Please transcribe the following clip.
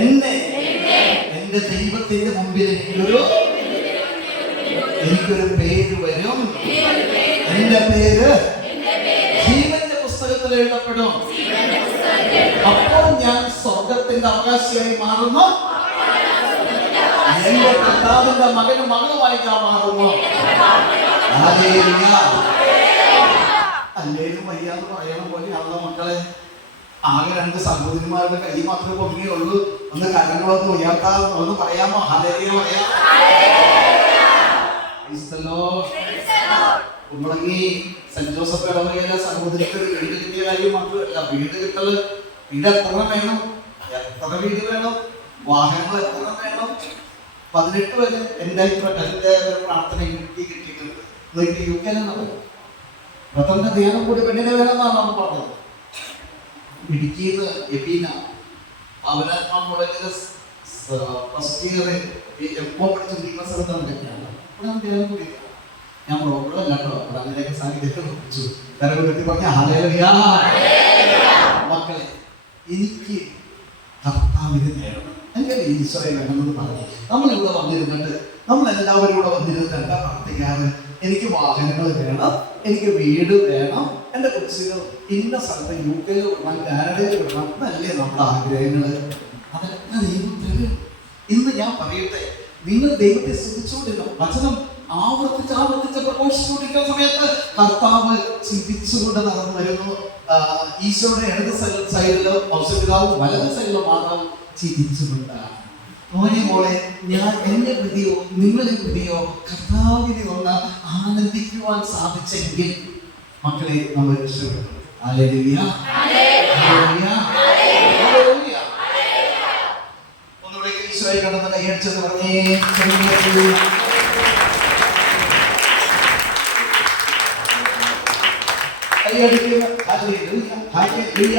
എന്റെ ദൈവത്തിന്റെ മുമ്പിൽ എനിക്കൊരു പേര് വരും. എന്റെ പേര് ജീവന്റെ പുസ്തകത്തിൽ എഴുതപ്പെടും. അപ്പോൾ ഞാൻ സ്വർഗത്തിന്റെ അവകാശിയായി മാറുന്നു. എന്റെ കർത്താവിന്റെ മകനും മകളുമായി ഞാൻ മാറുന്നു. അല്ലേലും വയ്യാന്ന് പറയണ പോലെയാണല്ലോ മക്കളെ. ആകെ 2 സഹോദരിമാരുടെ കൈ മാത്രമേ പൊങ്ങിയുള്ളൂ. ഒന്ന് കരങ്ങളൊന്നും ഉയർത്താതെ ഒന്ന് പറയാമോ? ഹല്ലേലൂയ പറയാം. കുമ്പളങ്ങി സെന്റ് ജോസഫ് ഇടവകയിലെ സഹോദരിക്ക് വീട് കിട്ടിയ കാര്യം മാത്രമല്ല, വീട് കിട്ടല് വീട് എത്ര വേണം, എത്ര വീട് വേണം, വാഹനങ്ങൾ എത്ര വേണം. 18 വരെ എന്റെ പ്രാർത്ഥന കിട്ടിയിട്ടുണ്ട്. UK പ്രഥമ ധ്യാനം കൂടി പെണ്ണിനെ വേണമെന്നാണ് നമ്മൾ പറഞ്ഞത്. ഇടുക്കിന്ന് എബീന അവനാത്മാ കോളേജിലെ ഫസ്റ്റ് ഇയർ എപ്പോ പഠിച്ചിരിക്കുന്ന സ്ഥലത്താണ് ധ്യാനം കൂടി. ഞാൻ പ്രോബ്ലം കേട്ടോ അവിടെ അങ്ങനെയൊക്കെ സാന്നിധ്യത്തെ കുറിച്ചു കരകൾ കെട്ടി പറഞ്ഞ ഹല്ലേലൂയ. മക്കളെ, എനിക്ക് കർത്താവിനെ നേടണം, എന്റെ ഈശോയെ വേണമെന്ന് പറഞ്ഞു നമ്മളിവിടെ വന്നിരുന്നിട്ട് നമ്മളെല്ലാവരും ഇവിടെ വന്നിരുന്നിട്ട് എന്താ പ്രാർത്ഥിക്കാറ്? എനിക്ക് വാഹനങ്ങൾ വേണം, എനിക്ക് വീട് വേണം, എൻ്റെ കൊച്ചുകൾ ഇന്ന സ്ഥലത്ത് UK വിടണം, കാനഡയിൽ വിടണം എന്നല്ലേ നമ്മുടെ ആഗ്രഹങ്ങൾ. അതൊക്കെ ദൈവം തരും. ഇന്ന് ഞാൻ പറയട്ടെ, നിങ്ങൾ ദൈവത്തെ ശ്രദ്ധിച്ചുകൊണ്ടിരുന്നു. വചനം ആവർത്തിച്ച് പ്രഘോഷിച്ചുകൊണ്ടിരിക്കുന്ന സമയത്ത് കർത്താവ് ചിന്തിച്ചുകൊണ്ട് നടന്നു വരുന്നു. ഈശോയുടെ ഇടത് സൈഡിലോ ഔഷധിതാവ് വലത് സൈഡിലോ മാതാവ് ചിന്തിച്ചുകൊണ്ടാണ്. മോനെ ഞാൻ എന്റെ വിധിയോ നിങ്ങളുടെ വിധിയോ കർത്താവിനെ ഒന്ന് ആനന്ദിക്കുവാൻ സാധിച്ചെങ്കിൽ മക്കളെ നമ്മൾ രക്ഷപ്പെടും. Hallelujah, hallelujah, hallelujah. ഒന്നുകൂടെ ഈശോയെ കണ്ടെന്ന് കൈയടിച്ചെന്ന് പറഞ്ഞേ. കൈയടിക്കുക. Hallelujah, hallelujah, hallelujah.